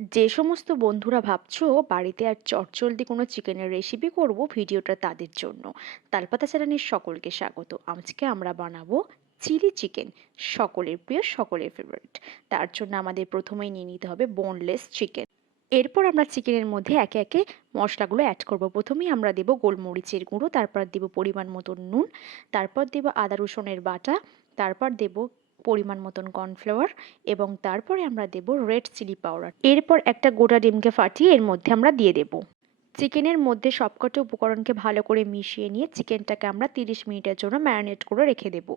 যে সমস্ত বন্ধুরা ভাবছো বাড়িতে আর চটজলদি কোনো চিকেনের রেসিপি করব, ভিডিওটা তাদের জন্য। তালপাতা চ্যানেলের সকলকে স্বাগত। আজকে আমরা বানাবো চিলি চিকেন, সকলের প্রিয়, সকলের ফেভারিট। তার জন্য আমাদের প্রথমেই নিয়ে নিতে হবে বোনলেস চিকেন। এরপর আমরা চিকেনের মধ্যে একে একে মশলাগুলো অ্যাড করব। প্রথমেই আমরা দেব গোলমরিচের গুঁড়ো, তারপর দেব পরিমাণ মতন নুন, তারপর দেব আদা রসুনের বাটা, তারপর দেব পরিমাণ মতন কর্নফ্লাওয়ার এবং তারপরে আমরা দেব রেড চিলি পাউডার। এরপর একটা গোটা ডিমকে ফাটিয়ে এর মধ্যে আমরা দিয়ে দেব। চিকেনের মধ্যে সবকটা উপকরণকে ভালো করে মিশিয়ে নিয়ে চিকেনটাকে আমরা 30 মিনিটের জন্য ম্যারিনেট করে রেখে দেব।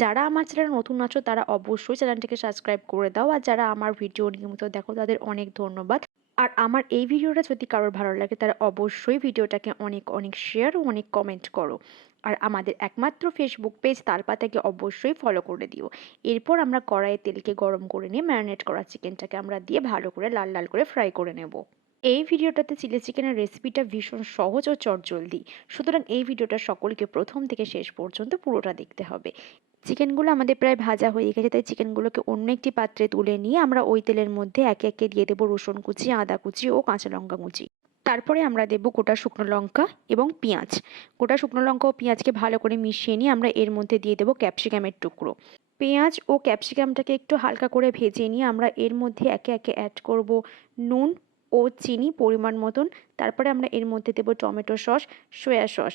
যারা আমার চ্যানেল নতুন আছো তারা অবশ্যই চ্যানেলটিকে সাবস্ক্রাইব করে দাও, আর যারা আমার ভিডিও নিয়মিত দেখো তাদের অনেক ধন্যবাদ। আর আমার এই ভিডিওটা যদি কারোর ভালো লাগে তারা অবশ্যই ভিডিওটাকে অনেক অনেক শেয়ার ও অনেক কমেন্ট করো। আর আমাদের একমাত্র ফেসবুক পেজ তালপাতাকে অবশ্যই ফলো করে দিও। এরপর আমরা কড়াইয়ে তেলকে গরম করে নিয়ে ম্যারিনেট করা চিকেনটাকে আমরা দিয়ে ভালো করে লাল লাল করে ফ্রাই করে নেব। এই ভিডিওটাতে চিলি চিকেনের রেসিপিটা ভীষণ সহজ ও চটজলদি, সুতরাং এই ভিডিওটা সকলকে প্রথম থেকে শেষ পর্যন্ত পুরোটা দেখতে হবে। চিকেনগুলো আমাদের প্রায় ভাজা হয়ে গেছে, তাই চিকেনগুলোকে অন্য একটি পাত্রে তুলে নিয়ে আমরা ওই তেলের মধ্যে একে একে দিয়ে দেবো রসুন কুচি, আদা কুচি ও কাঁচা লঙ্কা কুচি। তারপরে আমরা দেবো গোটা শুকনো লঙ্কা এবং পেঁয়াজ। গোটা শুকনো লঙ্কা ও পেঁয়াজকে ভালো করে মিশিয়ে নিয়ে আমরা এর মধ্যে দিয়ে দেবো ক্যাপসিকামের টুকরো। পেঁয়াজ ও ক্যাপসিকামটাকে একটু হালকা করে ভেজে নিয়ে আমরা এর মধ্যে একে একে অ্যাড করব নুন ও চিনি পরিমাণ মতন। তারপরে আমরা এর মধ্যে দেবো টমেটো সস, সয়া সস।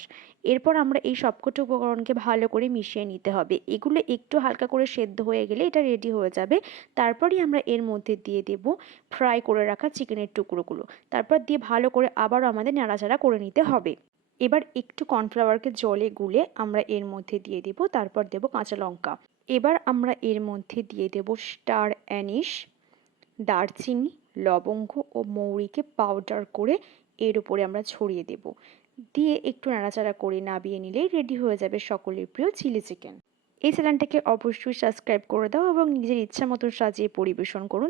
এরপর আমরা এই সবকটা উপকরণকে ভালো করে মিশিয়ে নিতে হবে। এগুলো একটু হালকা করে সেদ্ধ হয়ে গেলে এটা রেডি হয়ে যাবে। তারপরেই আমরা এর মধ্যে দিয়ে দেব ফ্রাই করে রাখা চিকেনের টুকরোগুলো। তারপর দিয়ে ভালো করে আবারও আমাদের নাড়াচাড়া করে নিতে হবে। এবার একটু কর্নফ্লাওয়ারকে জলে গুলে আমরা এর মধ্যে দিয়ে দেব, তারপর দেব কাঁচা লঙ্কা। এবার আমরা এর মধ্যে দিয়ে দেব স্টার অ্যানিস, দারচিনি, লবঙ্গ ও মৌরিকে পাউডার করে এর উপরে আমরা ছড়িয়ে দেব। দিয়ে একটু নাড়াচাড়া করে নামিয়ে নিলেই রেডি হয়ে যাবে সকলের প্রিয় চিলি চিকেন। এই চ্যানেলটাকে অবশ্যই সাবস্ক্রাইব করে দাও এবং নিজের ইচ্ছা মতো সাজিয়ে পরিবেশন করুন।